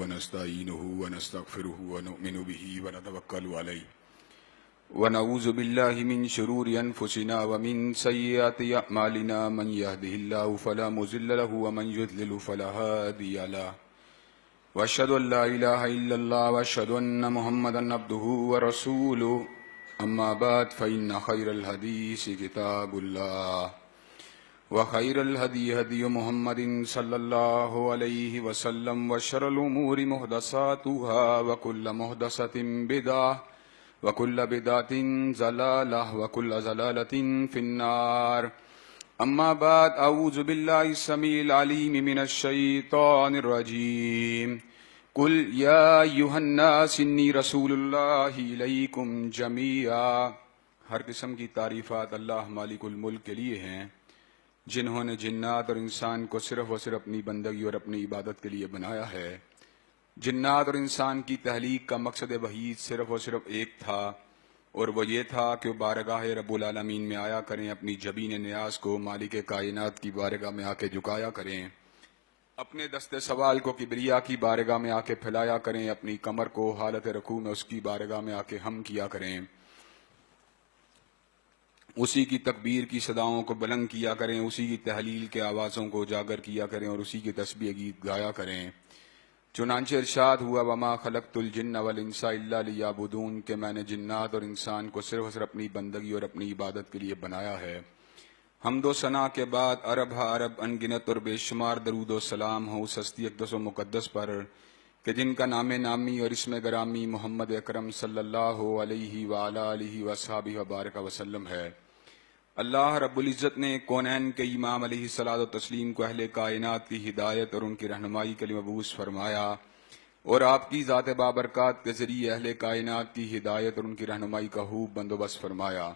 ونستعينه ونستغفره ونؤمن به ونتوكل عليه ونعوذ بالله من شرور أنفسنا ومن سيئات أعمالنا من يهده الله فلا مضل له ومن يضلل فلا هادي له وأشهد أن لا إله إلا الله وأشهد أن محمدا عبده ورسوله أما بعد فإن خير الحديث كتاب الله وخير الهدي هدي محمد صلى الله عليه وسلم وشر الأمور محدثاتها وكل محدثة بدعة وكل بدعة ضلالة وكل ضلالة في النار أما بعد أعوذ بالله السميع العليم من الشيطان الرجيم قل يا أيها الناس إني رسول الله إليكم جميعا. ہر قسم کی تعریفات اللہ مالک الملک کے لیے ہیں جنہوں نے جنات اور انسان کو صرف اور صرف اپنی بندگی اور اپنی عبادت کے لیے بنایا ہے. جنات اور انسان کی تخلیق کا مقصد وحید صرف اور صرف ایک تھا، اور وہ یہ تھا کہ وہ بارگاہ رب العالمین میں آیا کریں، اپنی جبین نیاز کو مالک کائنات کی بارگاہ میں آ کے جھکایا کریں، اپنے دست سوال کو کبریا کی بارگاہ میں آ کے پھیلایا کریں، اپنی کمر کو حالت رکوع میں اس کی بارگاہ میں آ کے ہم کیا کریں، اسی کی تکبیر کی صداؤں کو بلند کیا کریں، اسی کی تحلیل کے آوازوں کو اجاگر کیا کریں اور اسی کی تسبیح گیت گایا کریں. چنانچہ ارشاد ہوا وما خلقت الجن والانس الا لیعبدون، کہ میں نے جنات اور انسان کو صرف اور صرف اپنی بندگی اور اپنی عبادت کے لیے بنایا ہے. حمد و ثنا کے بعد عرب ہا عرب انگنت اور بے شمار درود و سلام ہو اس ہستی اقدس و مقدس پر کہ جن کا نام نامی اور اسم گرامی محمد اکرم صلی اللہ علیہ وآلہ آلہ وصحبہ وبارک وسلم ہے. اللہ رب العزت نے کونین کے امام علیہ الصلوۃ والتسلیم کو اہل کائنات کی ہدایت اور ان کی رہنمائی کے لیے مبعوث فرمایا، اور آپ کی ذات بابرکات کے ذریعے اہل کائنات کی ہدایت اور ان کی رہنمائی کا خوب بندوبست فرمایا.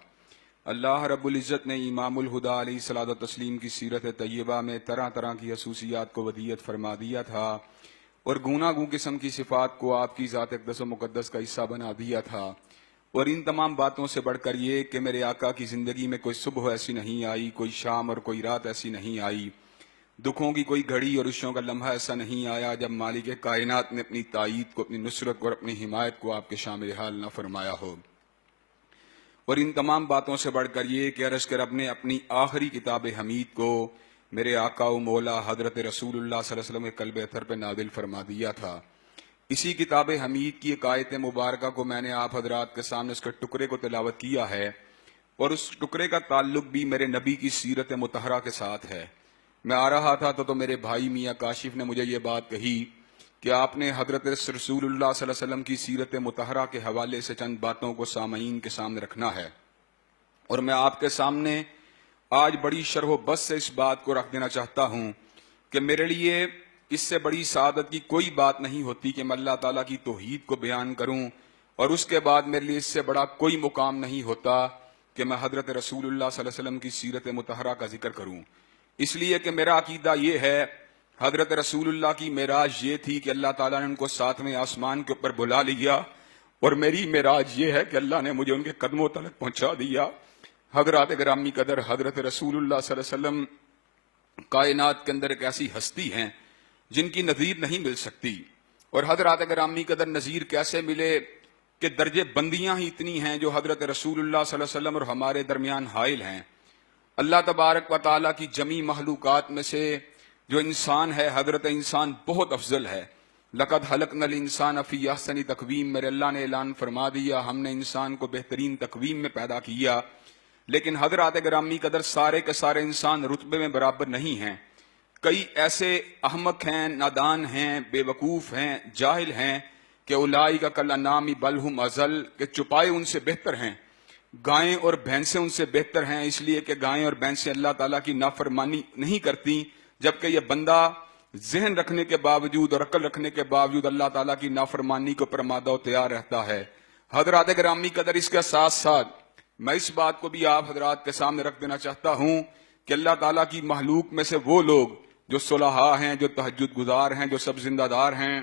اللہ رب العزت نے امام الہدیٰ علیہ الصلوۃ والتسلیم کی سیرت طیبہ میں طرح طرح کی خصوصیات کو ودیت فرما دیا تھا، اور گوناگوں قسم کی صفات کو آپ کی ذات اقدس و مقدس کا حصہ بنا دیا تھا. اور ان تمام باتوں سے بڑھ کر یہ کہ میرے آقا کی زندگی میں کوئی صبح ایسی نہیں آئی، کوئی شام اور کوئی رات ایسی نہیں آئی، دکھوں کی کوئی گھڑی اور خوشیوں کا لمحہ ایسا نہیں آیا جب مالک کائنات نے اپنی تائید کو، اپنی نصرت کو اور اپنی حمایت کو آپ کے شامل حال نہ فرمایا ہو. اور ان تمام باتوں سے بڑھ کر یہ کہ عرش کے رب نے اپنی آخری کتاب حمید کو میرے آقا و مولا حضرت رسول اللہ صلی اللہ علیہ وسلم کے قلب اطہر پہ نازل فرما دیا تھا. اسی کتاب حمید کی ایک آیت مبارکہ کو میں نے آپ حضرات کے سامنے اس کے ٹکڑے کو تلاوت کیا ہے، اور اس ٹکڑے کا تعلق بھی میرے نبی کی سیرت مطہرہ کے ساتھ ہے. میں آ رہا تھا تو میرے بھائی میاں کاشف نے مجھے یہ بات کہی کہ آپ نے حضرت رسول اللہ صلی اللہ علیہ وسلم کی سیرت مطہرہ کے حوالے سے چند باتوں کو سامعین کے سامنے رکھنا ہے، اور میں آپ کے سامنے آج بڑی شرح و بس سے اس بات کو رکھ دینا چاہتا ہوں کہ میرے لیے اس سے بڑی سعادت کی کوئی بات نہیں ہوتی کہ میں اللہ تعالیٰ کی توحید کو بیان کروں، اور اس کے بعد میرے لیے اس سے بڑا کوئی مقام نہیں ہوتا کہ میں حضرت رسول اللہ صلی اللہ علیہ وسلم کی سیرت مطہرہ کا ذکر کروں. اس لیے کہ میرا عقیدہ یہ ہے، حضرت رسول اللہ کی معراج یہ تھی کہ اللہ تعالیٰ نے ان کو ساتویں آسمان کے اوپر بلا لیا، اور میری معراج یہ ہے کہ اللہ نے مجھے ان کے قدموں تک پہنچا دیا. حضرات گرامی قدر حضرت رسول اللہ صلی اللہ علیہ وسلم کائنات کے اندر ایک ایسی ہستی ہیں جن کی نظیر نہیں مل سکتی. اور حضرات گرامی قدر نظیر کیسے ملے کہ درجے بندیاں ہی اتنی ہیں جو حضرت رسول اللہ صلی اللہ علیہ وسلم اور ہمارے درمیان حائل ہیں. اللہ تبارک و تعالیٰ کی جمی مخلوقات میں سے جو انسان ہے، حضرت انسان بہت افضل ہے. لقد خلقنا الانسان فی احسن تقویم، میرے اللہ نے اعلان فرما دیا ہم نے انسان کو بہترین تقویم میں پیدا کیا. لیکن حضرات گرامی قدر سارے کے سارے انسان رتبے میں برابر نہیں ہیں. کئی ایسے احمق ہیں، نادان ہیں، بے وقوف ہیں، جاہل ہیں کہ اولئک کالانعام بل ھم اضل، کہ چپائے ان سے بہتر ہیں، گائیں اور بھینسیں ان سے بہتر ہیں، اس لیے کہ گائیں اور بھینسیں اللہ تعالیٰ کی نافرمانی نہیں کرتی، جبکہ یہ بندہ ذہن رکھنے کے باوجود اور عقل رکھنے کے باوجود اللہ تعالیٰ کی نافرمانی کو پرمادہ و تیار رہتا ہے. حضرات گرامی قدر اس کے ساتھ ساتھ میں اس بات کو بھی آپ حضرات کے سامنے رکھ دینا چاہتا ہوں کہ اللہ تعالیٰ کی مخلوق میں سے وہ لوگ جو صلحاء ہیں، جو تہجد گزار ہیں، جو سب زندہ دار ہیں،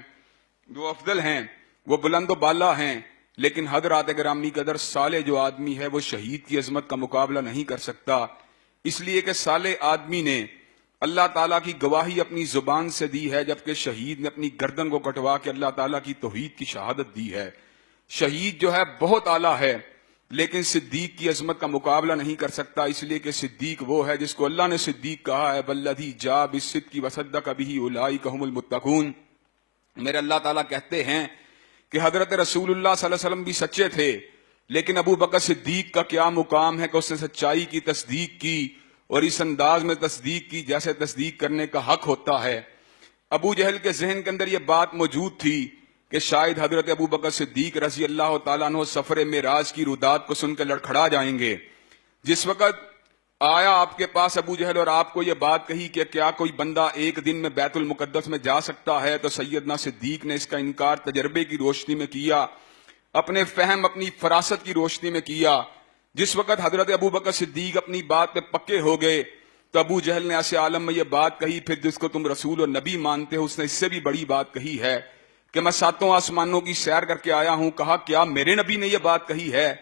جو افضل ہیں، وہ بلند و بالا ہیں، لیکن حضرات گرامی قدر صالح جو آدمی ہے وہ شہید کی عظمت کا مقابلہ نہیں کر سکتا. اس لیے کہ صالح آدمی نے اللہ تعالیٰ کی گواہی اپنی زبان سے دی ہے، جبکہ شہید نے اپنی گردن کو کٹوا کے اللہ تعالیٰ کی توحید کی شہادت دی ہے۔ شہید جو ہے بہت اعلیٰ ہے، لیکن صدیق کی عظمت کا مقابلہ نہیں کر سکتا، اس لیے کہ صدیق وہ ہے جس کو اللہ نے صدیق کہا ہے، بلدی جا بالصدق وصدق بہ اولئک هم المتقون۔ میرے اللہ تعالیٰ کہتے ہیں کہ حضرت رسول اللہ صلی اللہ علیہ وسلم بھی سچے تھے، لیکن ابو بکر صدیق کا کیا مقام ہے کہ اس نے سچائی کی تصدیق کی، اور اس انداز میں تصدیق کی جیسے تصدیق کرنے کا حق ہوتا ہے۔ ابو جہل کے ذہن کے اندر یہ بات موجود تھی کہ شاید حضرت ابو بکر صدیق رضی اللہ تعالیٰ عنہ سفر معراج کی رودات کو سن کے لڑکھڑا جائیں گے۔ جس وقت آیا آپ کے پاس ابو جہل اور آپ کو یہ بات کہی کہ کیا کوئی بندہ ایک دن میں بیت المقدس میں جا سکتا ہے، تو سیدنا صدیق نے اس کا انکار تجربے کی روشنی میں کیا، اپنے فہم اپنی فراست کی روشنی میں کیا۔ جس وقت حضرت ابو بکر صدیق اپنی بات پہ پکے ہو گئے تو ابو جہل نے ایسے عالم میں یہ بات کہی، پھر جس کو تم رسول اور نبی مانتے ہو اس نے اس سے بھی بڑی بات کہی ہے کہ میں ساتوں آسمانوں کی سیر کر کے آیا ہوں۔ کہا کیا میرے نبی نے یہ بات کہی ہے؟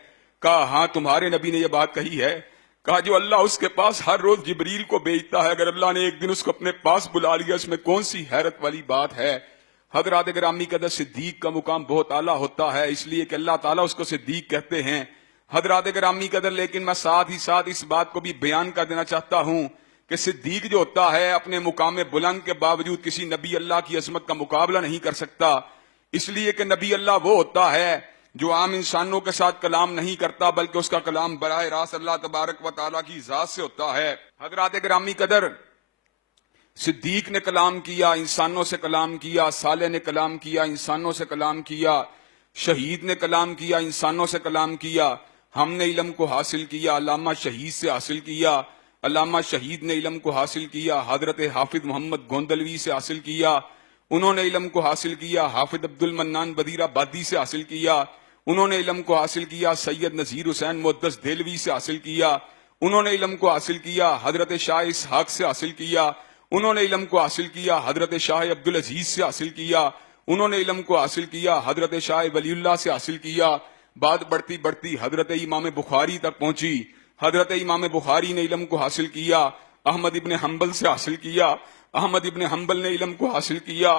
کہا ہاں تمہارے نبی نے یہ بات کہی ہے۔ کہا جو اللہ اس کے پاس ہر روز جبریل کو بھیجتا ہے، اگر اللہ نے ایک دن اس کو اپنے پاس بلا لیا اس میں کون سی حیرت والی بات ہے؟ حضرات گرامی قدر صدیق کا مقام بہت اعلیٰ ہوتا ہے، اس لیے کہ اللہ تعالیٰ اس کو صدیق کہتے ہیں۔ حضرات گرامی قدر لیکن میں ساتھ ہی ساتھ اس بات کو بھی بیان کر دینا چاہتا ہوں کہ صدیق جو ہوتا ہے اپنے مقام بلند کے باوجود کسی نبی اللہ کی عظمت کا مقابلہ نہیں کر سکتا، اس لیے کہ نبی اللہ وہ ہوتا ہے جو عام انسانوں کے ساتھ کلام نہیں کرتا، بلکہ اس کا کلام براہ راست اللہ تبارک و تعالیٰ کی ذات سے ہوتا ہے۔ حضرات گرامی قدر صدیق نے کلام کیا، انسانوں سے کلام کیا، صالح نے کلام کیا، انسانوں سے کلام کیا، شہید نے کلام کیا، انسانوں سے کلام کیا۔ ہم نے علم کو حاصل کیا، علامہ شہید سے حاصل کیا، علامہ شہید نے علم کو حاصل کیا، حضرت حافظ محمد گوندلوی سے حاصل کیا، انہوں نے علم کو حاصل کیا، حافظ عبد المنان بدیر آبادی سے حاصل کیا، انہوں نے علم کو حاصل کیا، سید نذیر حسین محدث دہلوی سے حاصل کیا، انہوں نے علم کو حاصل کیا، حضرت شاہ اسحاق سے حاصل کیا، انہوں نے علم کو حاصل کیا، حضرت شاہ عبدالعزیز سے حاصل کیا، انہوں نے علم کو حاصل کیا، حضرت شاہ ولی اللہ سے حاصل کیا۔ بات بڑھتی بڑھتی حضرت امام بخاری تک پہنچی، حضرت امام بخاری نے علم کو حاصل کیا، احمد ابن حنبل سے حاصل کیا، احمد ابن حنبل نے علم کو حاصل کیا،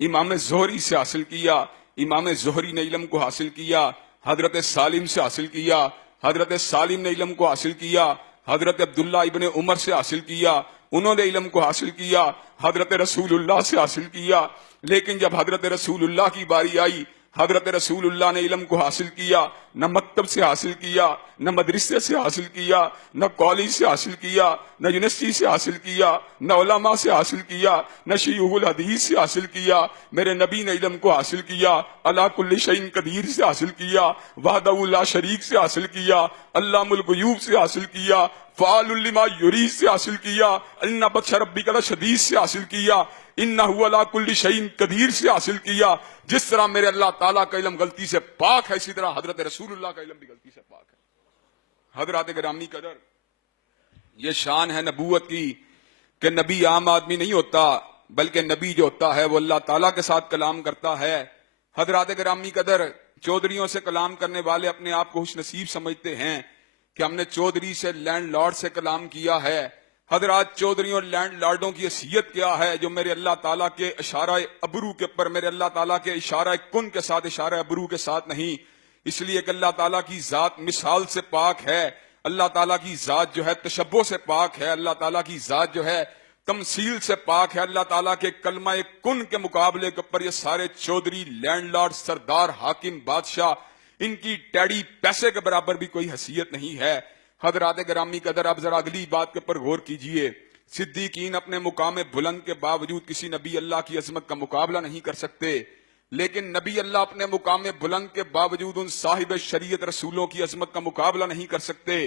امام زہری سے حاصل کیا، امام زہری نے علم کو حاصل کیا، حضرت سالم سے حاصل کیا، حضرت سالم نے علم کو حاصل کیا، حضرت عبداللہ ابن عمر سے حاصل کیا، انہوں نے علم کو حاصل کیا، حضرت رسول اللہ سے حاصل کیا۔ لیکن جب حضرت رسول اللہ کی باری آئی، حضرت رسول اللہ نے علم کو حاصل کیا، نہ مکتب سے حاصل کیا، نہ مدرسے سے حاصل کیا، نہ کالج سے حاصل کیا، نہ یونیورسٹی سے حاصل کیا، نہ علماء سے حاصل کیا، نہ شیوخ الحدیث سے حاصل کیا۔ میرے نبی نے علم کو حاصل کیا، علی کل شیء قدیر سے حاصل کیا، وحدہ لا شریک سے حاصل کیا، علام الغیوب سے حاصل کیا، فعال لما یرید سے حاصل کیا، ان بطش ربک لشدید سے حاصل کیا، انہ علی کل شیء قدیر سے حاصل کیا۔ جس طرح میرے اللہ تعالیٰ کا علم غلطی سے پاک ہے، اسی طرح حضرت رسول اللہ کا علم بھی غلطی سے پاک ہے۔ حضرات گرامی قدر یہ شان ہے نبوت کی کہ نبی عام آدمی نہیں ہوتا، بلکہ نبی جو ہوتا ہے وہ اللہ تعالیٰ کے ساتھ کلام کرتا ہے۔ حضرات گرامی قدر چودھریوں سے کلام کرنے والے اپنے آپ کو خوش نصیب سمجھتے ہیں کہ ہم نے چودھری سے لینڈ لارڈ سے کلام کیا ہے۔ حضرات چودھریوں اور لینڈ لارڈوں کی حیثیت کیا ہے جو میرے اللہ تعالیٰ کے اشارہ ابرو کے پر، میرے اللہ تعالیٰ کے اشارہ کن کے ساتھ، اشارہ ابرو کے ساتھ نہیں، اس لیے کہ اللہ تعالیٰ کی ذات مثال سے پاک ہے، اللہ تعالیٰ کی ذات جو ہے تشبہ سے پاک ہے، اللہ تعالیٰ کی ذات جو ہے تمثیل سے پاک ہے۔ اللہ تعالیٰ کے کلمہ کن کے مقابلے کے اوپر یہ سارے چودھری، لینڈ لارڈ، سردار، حاکم، بادشاہ، ان کی ٹیڑی پیسے کے برابر بھی کوئی حیثیت نہیں ہے۔ حضرات گرامی قدر اب ذرا اگلی بات کے پر غور کیجئے۔ صدیقین اپنے مقام بلند کے باوجود کسی نبی اللہ کی عظمت کا مقابلہ نہیں کر سکتے، لیکن نبی اللہ اپنے مقام بلند کے باوجود ان صاحب شریعت رسولوں کی عظمت کا مقابلہ نہیں کر سکتے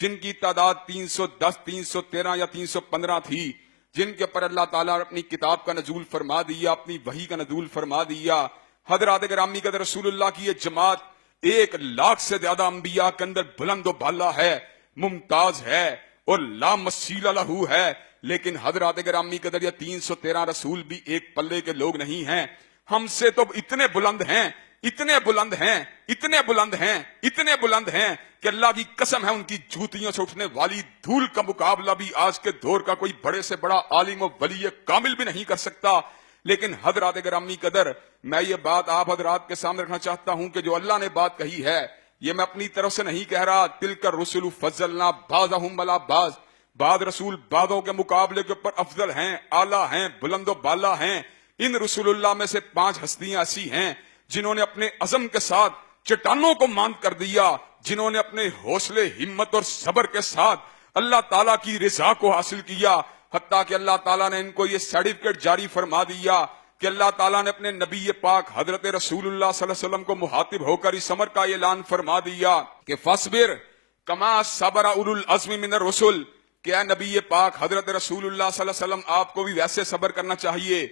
جن کی تعداد 310، 313 یا 315 تھی، جن کے پر اللہ تعالیٰ نے اپنی کتاب کا نزول فرما دیا، اپنی وحی کا نزول فرما دیا۔ حضرات گرامی قدر رسول اللہ کی یہ جماعت 1,00,000 سے زیادہ انبیاء کے اندر بلند و بالا ہے، ممتاز ہے اور لا مثیل لہ ہے، لیکن حضرات گرامی قدر یہ 313 رسول بھی ایک پلے کے لوگ نہیں ہیں، ہم سے تو اتنے بلند ہیں اتنے بلند ہیں، اتنے بلند ہیں، اتنے بلند ہیں کہ اللہ کی قسم ہے ان کی جوتیوں سے اٹھنے والی دھول کا مقابلہ بھی آج کے دور کا کوئی بڑے سے بڑا عالم و ولی کامل بھی نہیں کر سکتا۔ لیکن حضرات گرامی قدر، میں یہ بات آپ حضرات کے سامنے رکھنا چاہتا ہوں کہ جو اللہ نے بات کہی ہے، یہ میں اپنی طرف سے نہیں کہہ رہا۔ تلک الرسل فضلنا بعضهم علی بعض، بعض رسول بعضوں کے مقابلے کے اوپر افضل ہیں، اعلیٰ ہیں، بلند و بالا ہیں۔ ان رسول اللہ میں سے 5 ہستیاں ایسی ہیں جنہوں نے اپنے عزم کے ساتھ چٹانوں کو ماند کر دیا، جنہوں نے اپنے حوصلے، ہمت اور صبر کے ساتھ اللہ تعالیٰ کی رضا کو حاصل کیا، حتیٰ کہ اللہ تعالیٰ نے ان کو یہ سرٹیفکیٹ جاری فرما دیا کہ اللہ تعالیٰ نے اپنے نبی پاک حضرت رسول اللہ صلی اللہ علیہ وسلم کو مخاطب ہو کر اس امر کا اعلان فرما دیا کہ فاصبر کما صبر اولو العزم من الرسل، کہ اے نبی پاک حضرت رسول اللہ صلی اللہ علیہ وسلم آپ کو بھی ویسے صبر کرنا چاہیے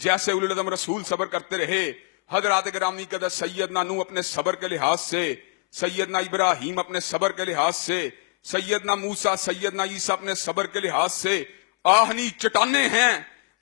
جیسے اولو العزم رسول صبر کرتے رہے۔ حضرات گرامی قدر، سیدنا نوح اپنے صبر کے لحاظ سے، سیدنا ابراہیم اپنے صبر کے لحاظ سے، سیدنا موسیٰ، سیدنا عیسیٰ اپنے صبر کے لحاظ سے آہنی چٹانیں ہیں،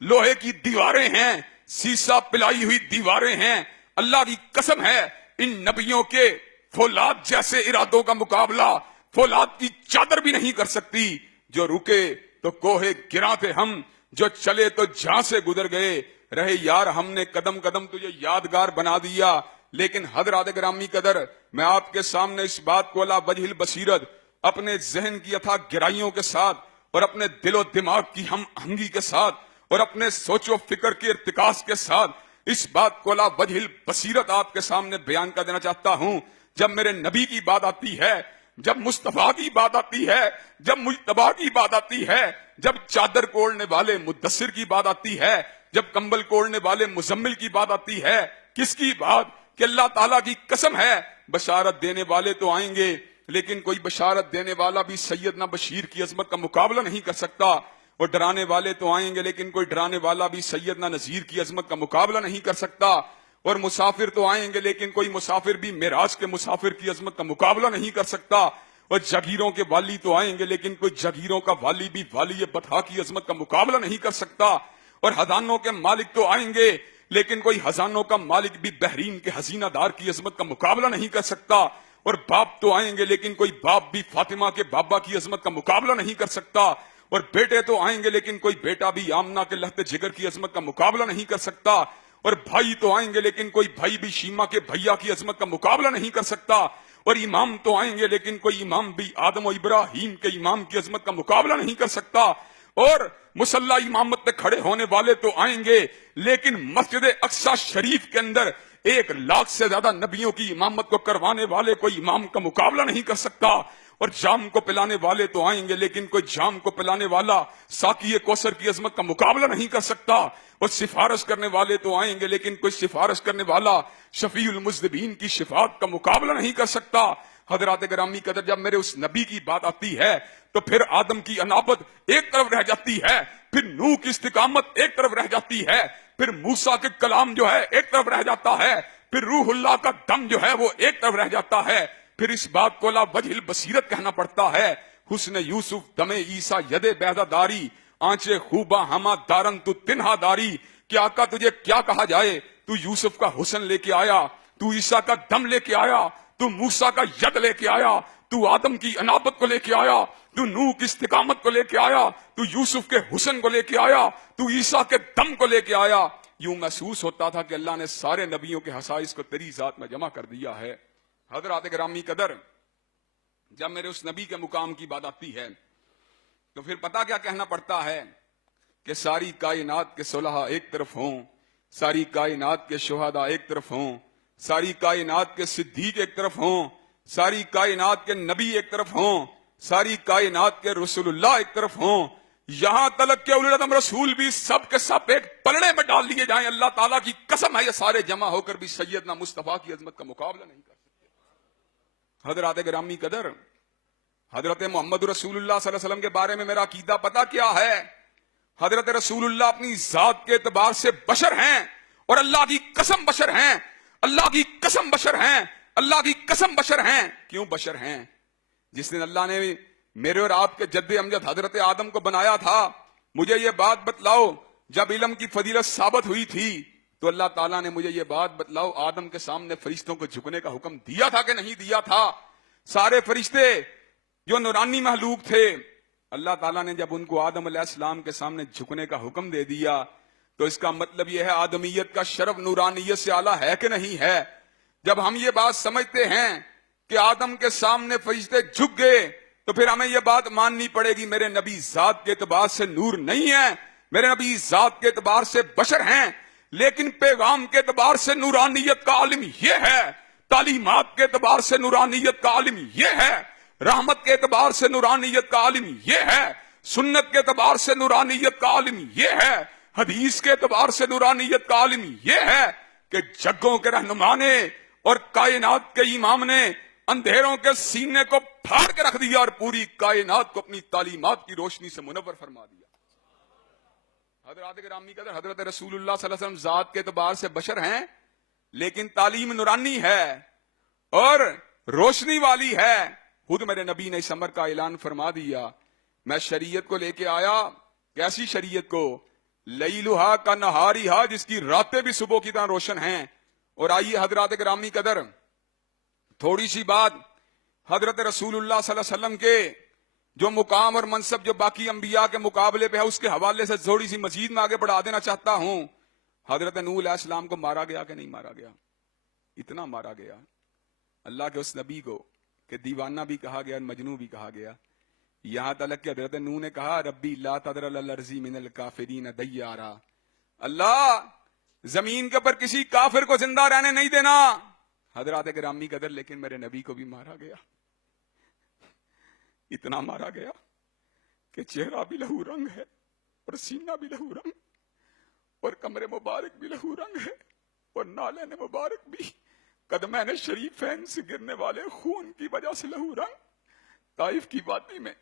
لوہے کی دیواریں ہیں، سیسا پلائی ہوئی دیواریں ہیں۔ اللہ کی قسم ہے ان نبیوں کے فولاد جیسے ارادوں کا مقابلہ فولاد کی چادر بھی نہیں کر سکتی۔ جو رکے تو کوہ گراں تھے ہم، جو چلے تو جہاں سے گزر گئے، رہے یار ہم نے قدم قدم تجھے یادگار بنا دیا۔ لیکن حضرات گرامی قدر، میں آپ کے سامنے اس بات کو علی وجہ البصیرت اپنے ذہن کی اتھا گہرائیوں کے ساتھ اور اپنے دل و دماغ کی ہم آہنگی کے ساتھ اور اپنے سوچ و فکر کے ارتکاز کے ساتھ اس بات کو علی وجہ البصیرت آپ کے سامنے بیان کر دینا چاہتا ہوں۔ جب میرے نبی کی بات آتی ہے، جب مصطفیٰ کی بات آتی ہے، جب مجتبیٰ کی بات آتی ہے، جب چادر کو اوڑھنے والے مدثر کی بات آتی ہے، جب کمبل کو اوڑھنے والے مزمل کی بات آتی ہے، کس کی بات؟ کہ اللہ تعالیٰ کی قسم ہے بشارت دینے والے تو آئیں گے، لیکن کوئی بشارت دینے والا بھی سیدنا بشیر کی عظمت کا مقابلہ نہیں کر سکتا، اور ڈرانے والے تو آئیں گے لیکن کوئی ڈرانے والا بھی سیدنا نذیر کی عظمت کا مقابلہ نہیں کر سکتا، اور مسافر تو آئیں گے لیکن کوئی مسافر بھی معراج کے مسافر کی عظمت کا مقابلہ نہیں کر سکتا، اور جاگیروں کے والی تو آئیں گے لیکن کوئی جاگیروں کا والی بھی والی بطحا کی عظمت کا مقابلہ نہیں کر سکتا، اور خزانوں کے مالک تو آئیں گے لیکن کوئی خزانوں کا مالک بھی بحرین کے حسینہ دار کی عظمت کا مقابلہ نہیں کر سکتا، اور باپ تو آئیں گے لیکن کوئی باپ بھی فاطمہ کے بابا کی عظمت کا مقابلہ نہیں کر سکتا، اور بیٹے تو آئیں گے لیکن کوئی بیٹا بھی آمنہ کے لہتے جگر کی عظمت کا مقابلہ نہیں کر سکتا، اور بھائی تو آئیں گے لیکن کوئی بھائی بھی شیما کے بھیا کی عظمت کا مقابلہ نہیں کر سکتا، اور امام تو آئیں گے لیکن کوئی امام بھی آدم و ابراہیم کے امام کی عظمت کا مقابلہ نہیں کر سکتا، اور مصلی امامت پہ کھڑے ہونے والے تو آئیں گے لیکن مسجد اقصی شریف کے اندر 1,00,000 سے زیادہ نبیوں کی امامت کو کروانے والے کوئی امام کا مقابلہ نہیں کر سکتا، اور جام کو پلانے والے تو آئیں گے لیکن کوئی جام کو پلانے والا ساقی کوثر کی عظمت کا مقابلہ نہیں کر سکتا، اور سفارش کرنے والے تو آئیں گے لیکن کوئی سفارش کرنے والا شفیع المذنبین کی شفاعت کا مقابلہ نہیں کر سکتا۔ حضرات گرامی قدر، جب میرے اس نبی کی بات آتی ہے تو پھر آدم کی انابت ایک طرف رہ جاتی ہے، پھر نوح کی استقامت ایک طرف رہ جاتی ہے، پھر موسیٰ کے کلام جو ہے ایک طرف رہ جاتا ہے، پھر روح اللہ کا دم جو ہے وہ ایک طرف رہ جاتا ہے، پھر اس بات کو علی وجہ البصیرت کہنا پڑتا ہے۔ حسن یوسف دم عیسیٰ ید بیضہ داری، آنچے خوباں ہما دارن تو تنہا داری، کہ آقا تجھے کیا کہا جائے، تو یوسف کا حسن لے کے آیا، تو عیسیٰ کا دم لے کے آیا، تو موسیٰ کا ید لے کے آیا، تو آدم کی انابت کو لے کے آیا، تو نوح کی استقامت کو لے کے آیا، تو یوسف کے حسن کو لے کے آیا، تو عیسیٰ کے دم کو لے کے آیا۔ یوں محسوس ہوتا تھا کہ اللہ نے سارے نبیوں کے خصائص کو تیری ذات میں جمع کر دیا ہے۔ حضرات گرامی قدر، جب میرے اس نبی کے مقام کی بات آتی ہے تو پھر پتہ کیا کہنا پڑتا ہے کہ ساری کائنات کے صلحاء ایک طرف ہوں، ساری کائنات کے شہداء ایک طرف ہوں، ساری کائنات کے صدیق ایک طرف ہوں، ساری کائنات کے نبی ایک طرف ہوں، ساری کائنات کے رسول اللہ ایک طرف ہوں، یہاں تلک کہ اولو العزم رسول بھی سب کے سب ایک پلڑے میں ڈال لیے جائیں، اللہ تعالیٰ کی قسم ہے یہ سارے جمع ہو کر بھی سیدنا مصطفیٰ کی عظمت کا مقابلہ نہیں کر سکتے۔ حضرات گرامی قدر، حضرت محمد رسول اللہ صلی اللہ علیہ وسلم کے بارے میں میرا عقیدہ پتہ کیا ہے؟ حضرت رسول اللہ اپنی ذات کے اعتبار سے بشر ہیں، اور اللہ کی قسم بشر ہیں، اللہ کی قسم بشر ہیں، اللہ کی قسم بشر ہیں۔ کیوں بشر ہیں؟ جس دن اللہ نے میرے اور آپ کے جد امجد حضرت آدم کو بنایا تھا، مجھے یہ بات بتلاؤ، جب علم کی فضیلت ثابت ہوئی تھی تو اللہ تعالیٰ نے مجھے یہ بات بتلاؤ، آدم کے سامنے فرشتوں کو جھکنے کا حکم دیا تھا کہ نہیں دیا تھا؟ سارے فرشتے جو نورانی مخلوق تھے، اللہ تعالیٰ نے جب ان کو آدم علیہ السلام کے سامنے جھکنے کا حکم دے دیا تو اس کا مطلب یہ ہے آدمیت کا شرف نورانیت سے اعلیٰ ہے کہ نہیں ہے؟ جب ہم یہ بات سمجھتے ہیں کہ آدم کے سامنے فرشتے جھک گئے تو پھر ہمیں یہ بات ماننی پڑے گی میرے نبی ذات کے اعتبار سے نور نہیں ہے، میرے نبی ذات کے اعتبار سے بشر ہیں، لیکن پیغام کے اعتبار سے نورانیت کا عالم یہ ہے، تعلیمات کے اعتبار سے نورانیت کا عالم یہ ہے، رحمت کے اعتبار سے نورانیت کا عالم یہ ہے، سنت کے اعتبار سے نورانیت کا عالم یہ ہے، حدیث کے اعتبار سے نورانیت کا عالم یہ ہے کہ جگوں کے رہنما نے اور کائنات کے امام نے اندھیروں کے سینے کو پھاڑ کے رکھ دیا اور پوری کائنات کو اپنی تعلیمات کی روشنی سے منور فرما دیا۔ حضرات گرامی قدر، حضرت رسول اللہ صلی اللہ علیہ وسلم ذات کے اعتبار سے بشر ہیں لیکن تعلیم نورانی ہے اور روشنی والی ہے۔ خود میرے نبی نے اس امر کا اعلان فرما دیا، میں شریعت کو لے کے آیا، کیسی شریعت کو؟ لیلھا کا نہاریھا، جس کی راتیں بھی صبح کی طرح روشن ہیں۔ اور آئیے حضرات گرامی قدر، تھوڑی سی بات حضرت رسول اللہ صلی اللہ علیہ وسلم کے جو مقام اور منصب جو باقی انبیاء کے مقابلے پہ ہے اس کے حوالے سے تھوڑی سی مزید میں آگے بڑھا دینا چاہتا ہوں۔ حضرت نوح علیہ السلام کو مارا گیا کہ نہیں مارا گیا؟ اتنا مارا گیا اللہ کے اس نبی کو کہ دیوانہ بھی کہا گیا اور مجنون بھی کہا گیا، یہاں تک کہ حضرت نوح نے کہا ربی لا تذر علی الارض من الکافرین دیارا، اللہ زمین کے اوپر کسی کافر کو زندہ رہنے نہیں دینا۔ حضرات گرامی قدر، لیکن میرے نبی کو بھی مارا گیا، اتنا مارا گیا کہ چہرہ بھی لہو رنگ ہے اور سینہ بھی لہو رنگ اور کمر مبارک بھی لہو رنگ ہے اور نالین مبارک بھی قدمین شریفین سے گرنے والے خون کی وجہ سے لہو رنگ۔ طائف کی وادی میں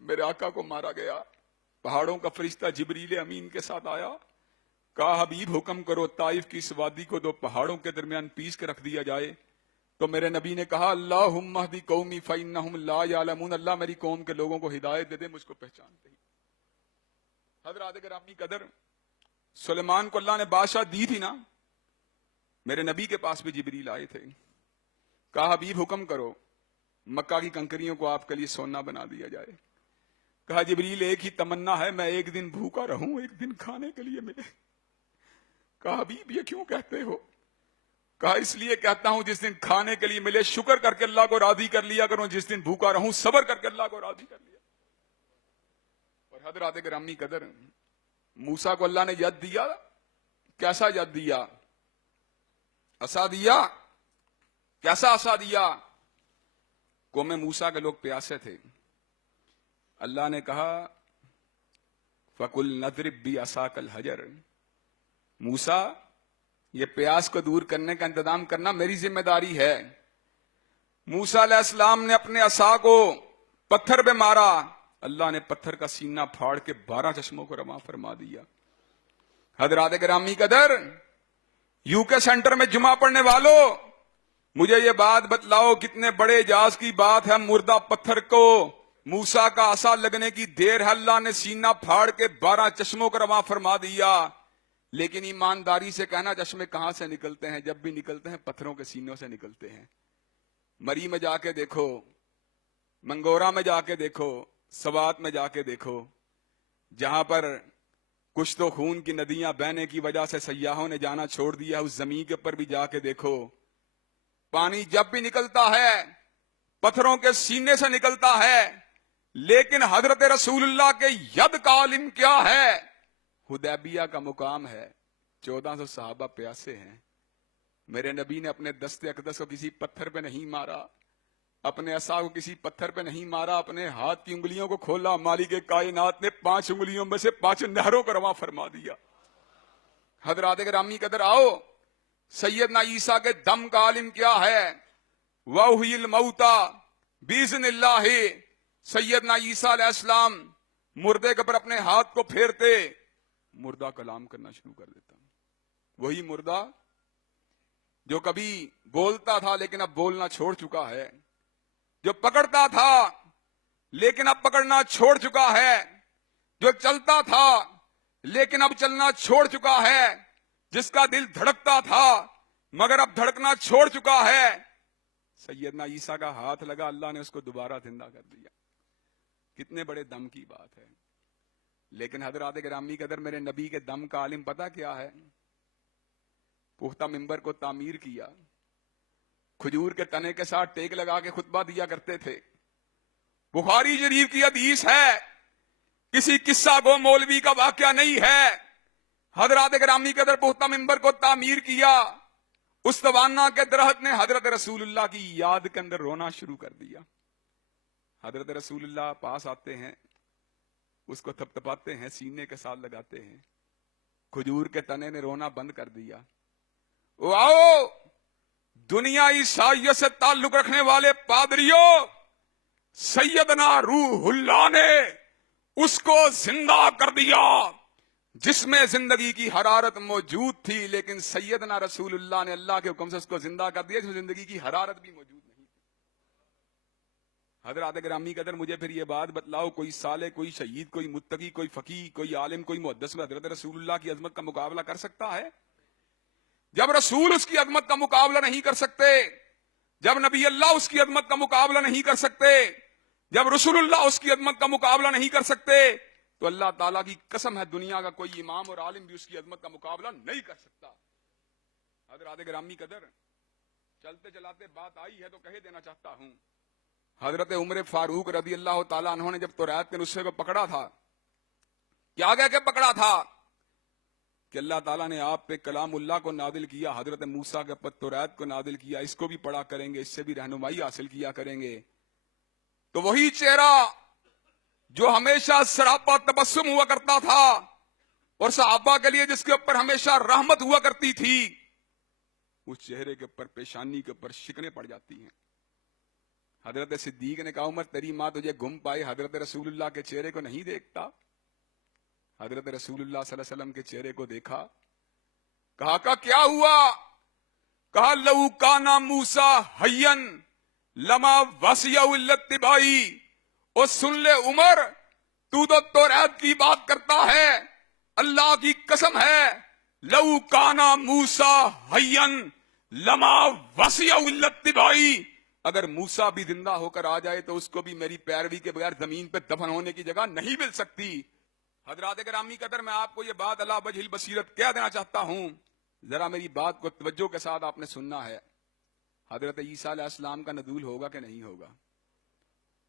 میرے آقا کو مارا گیا، پہاڑوں کا فرشتہ جبریل امین کے ساتھ آیا، کہا حبیب حکم کرو طائف کی اس وادی کو دو پہاڑوں کے درمیان پیس کے رکھ دیا جائے۔ تو میرے نبی نے کہا اللہم اہدی قومی فإنہم لا یعلمون، اللہ میری قوم کے لوگوں کو ہدایت دے دے، مجھ کو پہچانتے ہی۔ حضرات گرامی قدر، سلیمان کو اللہ نے بادشاہ دی تھی نا، میرے نبی کے پاس بھی جبریل آئے تھے، کہا حبیب حکم کرو مکہ کی کنکریوں کو آپ کے لیے سونا بنا دیا جائے۔ کہا جبریل ایک ہی تمنا ہے، میں ایک دن بھوکا رہوں، ایک دن کھانے کے لیے ملے۔ کہا حبیب یہ کیوں کہتے ہو؟ کہا اس لیے کہتا ہوں جس دن کھانے کے لیے ملے شکر کر کے اللہ کو راضی کر لیا کروں، جس دن بھوکا رہوں صبر کر کے اللہ کو راضی کر لیا۔ اور حضرات گرامی قدر، موسیٰ کو اللہ نے ید دیا، کیسا ید دیا؟ عصا دیا، کیسا عصا دیا؟ قوم موسیٰ کے لوگ پیاسے تھے، اللہ نے کہا فَقُلْ نَضْرِبْ بِعَصَاكَ الْحَجَرَ، موسیٰ یہ پیاس کو دور کرنے کا انتظام کرنا میری ذمہ داری ہے۔ موسیٰ علیہ السلام نے اپنے عصا کو پتھر پہ مارا، اللہ نے پتھر کا سینہ پھاڑ کے 12 چشموں کو رواں فرما دیا۔ حضرات گرامی قدر، یو کے سینٹر میں جمعہ پڑھنے والوں، مجھے یہ بات بتلاؤ کتنے بڑے اعجاز کی بات ہے، مردہ پتھر کو موسیٰ کا عصا لگنے کی دیر ہے، اللہ نے سینہ پھاڑ کے 12 چشموں کو رواں فرما دیا۔ لیکن ایمانداری سے کہنا چشمے کہاں سے نکلتے ہیں؟ جب بھی نکلتے ہیں پتھروں کے سینوں سے نکلتے ہیں۔ مری میں جا کے دیکھو، منگورا میں جا کے دیکھو، سوات میں جا کے دیکھو، جہاں پر کچھ تو خون کی ندیاں بہنے کی وجہ سے سیاحوں نے جانا چھوڑ دیا، اس زمین کے اوپر بھی جا کے دیکھو، پانی جب بھی نکلتا ہے پتھروں کے سینے سے نکلتا ہے۔ لیکن حضرت رسول اللہ کے ید کا عالم کیا ہے؟ حدیبیہ کا مقام ہے، 1400 صحابہ پیاسے ہیں، میرے نبی نے اپنے دست اقدس کو کسی پتھر پہ نہیں مارا، اپنے عصا کو کسی پتھر پہ نہیں مارا، اپنے ہاتھ کی انگلیوں کو کھولا، مالک کائنات نے 5 انگلیوں میں سے 5 نہروں کو رواں فرما دیا۔ حضرات گرامی قدر، آؤ سیدنا عیسیٰ کے دم کا عالم کیا ہے؟ وَأُحْيِي الْمَوْتَى بِإِذْنِ اللَّهِ، سیدنا عیسیٰ علیہ السلام مردے کے پر اپنے ہاتھ کو پھیرتے مردہ کلام کرنا شروع کر دیتا، وہی مردہ جو کبھی بولتا تھا لیکن اب بولنا چھوڑ چکا ہے، جو پکڑتا تھا لیکن اب پکڑنا چھوڑ چکا ہے، جو چلتا تھا لیکن اب چلنا چھوڑ چکا ہے، جس کا دل دھڑکتا تھا مگر اب دھڑکنا چھوڑ چکا ہے. سیدنا عیسیٰ کا ہاتھ لگا, اللہ نے اس کو دوبارہ زندہ کر دیا. کتنے بڑے دم کی بات ہے. لیکن حضرات گرامی قدر, میرے نبی کے دم کا عالم پتہ کیا ہے؟ پختہ ممبر کو تعمیر کیا, کھجور کے تنے کے ساتھ ٹیک لگا کے خطبہ دیا کرتے تھے. بخاری شریف کی حدیث ہے, کسی قصہ گو مولوی کا واقعہ نہیں ہے. حضرات گرامی قدر پختہ ممبر کو تعمیر کیا, استوانا کے درخت نے حضرت رسول اللہ کی یاد کے اندر رونا شروع کر دیا. حضرت رسول اللہ پاس آتے ہیں, اس کو تھپتھپاتے ہیں, سینے کے ساتھ لگاتے ہیں. کھجور کے تنے نے رونا بند کر دیا. آؤ دنیا عیسائیت سے تعلق رکھنے والے پادریوں, سیدنا روح اللہ نے اس کو زندہ کر دیا جس میں زندگی کی حرارت موجود تھی, لیکن سیدنا رسول اللہ نے اللہ کے حکم سے اس کو زندہ کر دیا جس میں زندگی کی حرارت بھی موجود نہیں تھی. حضرات گرامی قدر, مجھے پھر یہ بات بتلاؤ, کوئی صالح, کوئی شہید, کوئی متقی, کوئی فقیہ, کوئی عالم, کوئی محدث میں حضرت رسول اللہ کی عظمت کا مقابلہ کر سکتا ہے؟ جب رسول اس کی عظمت کا مقابلہ نہیں کر سکتے, جب نبی اللہ اس کی عظمت کا مقابلہ نہیں کر سکتے, جب رسول اللہ اس کی عظمت کا مقابلہ نہیں کر سکتے, تو اللہ تعالیٰ کی قسم ہے دنیا کا کوئی امام اور عالم بھی اس کی عظمت کا مقابلہ نہیں کر سکتا. حضرات گرامی قدر, چلتے چلاتے بات آئی ہے تو کہہ دینا چاہتا ہوں. حضرت عمر فاروق رضی اللہ تعالیٰ عنہ نے جب توریت کے نسخے کو پکڑا تھا, کیا کہہ کے پکڑا تھا کہ اللہ تعالیٰ نے آپ پہ کلام اللہ کو نازل کیا, حضرت موسیٰ کے اوپر توریت کو نازل کیا, اس کو بھی پڑھا کریں گے, اس سے بھی رہنمائی حاصل کیا کریں گے. تو وہی چہرہ جو ہمیشہ سراپا تبسم ہوا کرتا تھا اور صحابہ کے لیے جس کے اوپر ہمیشہ رحمت ہوا کرتی تھی, اس چہرے کے اوپر, پیشانی کے اوپر شکنیں پڑ جاتی ہیں. حضرت صدیق نے کہا, عمر تیری ماں تجھے گم پائے, حضرت رسول اللہ کے چہرے کو نہیں دیکھتا؟ حضرت رسول اللہ صلی اللہ علیہ وسلم کے چہرے کو دیکھا, کہا کہ کیا ہوا؟ کہا لو کانا موسیٰ حیًّا لما وسعہ الاتباعی. اور سن لے عمر, تو توریت کی بات کرتا ہے, اللہ کی قسم ہے, لو کانا موسیٰ حیًّا لما وسعہ الاتباعی. اگر موسیٰ بھی زندہ ہو کر آ جائے تو اس کو بھی میری پیروی کے بغیر زمین پہ دفن ہونے کی جگہ نہیں مل سکتی. حضرات گرامی قدر, میں آپ کو یہ بات علی وجہ البصیرت کہہ دینا چاہتا ہوں, ذرا میری بات کو توجہ کے ساتھ آپ نے سننا ہے. حضرت عیسیٰ علیہ السلام کا نزول ہوگا کہ نہیں ہوگا؟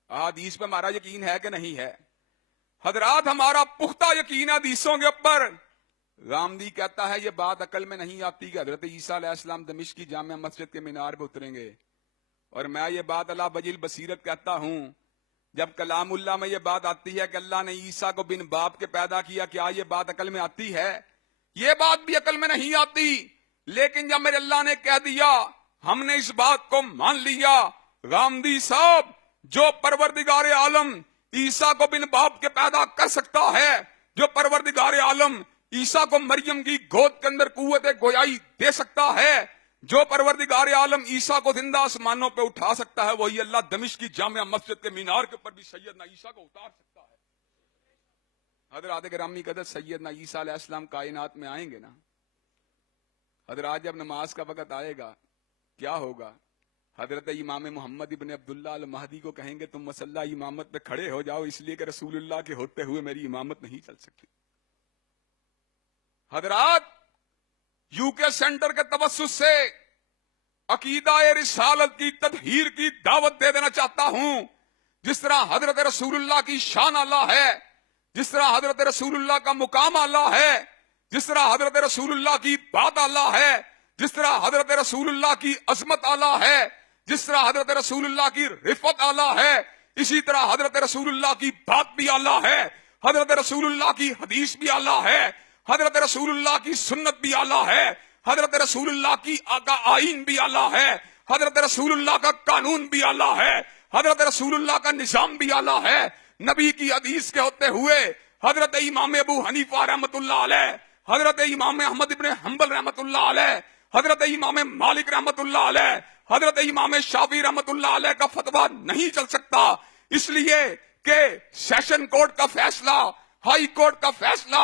احادیث پہ ہمارا یقین ہے کہ نہیں ہے؟ حضرات ہمارا پختہ یقین ہے حدیثوں کے اوپر. غامدی کہتا ہے یہ بات عقل میں نہیں آتی کہ حضرت عیسیٰ علیہ السلام دمشق کی جامع مسجد کے مینار پہ اتریں گے, اور میں یہ بات علی وجہ البصیرت کہتا ہوں. جب کلام اللہ میں یہ بات آتی ہے کہ اللہ نے عیسیٰ کو بن باپ کے پیدا کیا, کیا یہ بات عقل میں آتی ہے؟ یہ بات بھی عقل میں نہیں آتی. لیکن جب میرے اللہ نے کہہ دیا, ہم نے اس بات کو مان لیا. غامدی صاحب, جو پروردگار عالم عیسیٰ کو بن باپ کے پیدا کر سکتا ہے, جو پروردگار عالم عیسیٰ کو مریم کی گود کے اندر قوت گویائی دے سکتا ہے, جو پروردگار عالم عیسیٰ کو زندہ آسمانوں پہ اٹھا سکتا ہے, وہی اللہ دمشق کی جامع مسجد کے مینار کے اوپر بھی سیدنا عیسیٰ کو اتار سکتا ہے. حضرات گرامی قدر, سیدنا عیسیٰ علیہ السلام کائنات میں آئیں گے نا. حضرات جب نماز کا وقت آئے گا کیا ہوگا؟ حضرت امام محمد ابن عبداللہ المہدی کو کہیں گے تم مصلی امامت پہ کھڑے ہو جاؤ, اس لیے کہ رسول اللہ کے ہوتے ہوئے میری امامت نہیں چل سکتی. حضرات یو کے سینٹر کے توسط سے عقیدہ رسالت کی تطہیر کی دعوت دے دینا چاہتا ہوں. جس طرح حضرت رسول اللہ کی شان اعلیٰ ہے, جس طرح حضرت رسول اللہ کا مقام اعلیٰ ہے, جس طرح حضرت رسول اللہ کی بات اعلیٰ ہے, جس طرح حضرت رسول اللہ کی عظمت اعلیٰ ہے, جس طرح حضرت رسول اللہ کی رفعت اعلیٰ ہے, اسی طرح حضرت رسول اللہ کی بات بھی اعلیٰ ہے, حضرت رسول اللہ کی حدیث بھی اعلیٰ ہے, حضرت رسول اللہ کی سنت بھی اعلیٰ ہے, حضرت رسول اللہ کی آئین بھی اعلیٰ ہے, حضرت رسول اللہ کا قانون بھی اعلیٰ ہے, حضرت رسول اللہ کا نظام بھی اعلیٰ ہے. نبی کی حدیث کے ہوتے ہوئے حضرت امام ابو حنیفہ رحمت اللہ علیہ, حضرت امام احمد ابن حنبل رحمت اللہ علیہ, حضرت امام مالک رحمت اللہ علیہ, حضرت امام شافعی رحمت اللہ علیہ کا فتویٰ نہیں چل سکتا, اس لیے کہ سیشن کورٹ کا فیصلہ, ہائی کورٹ کا فیصلہ,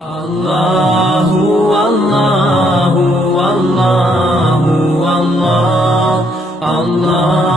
Allahu Allahu Allahu Allah Allah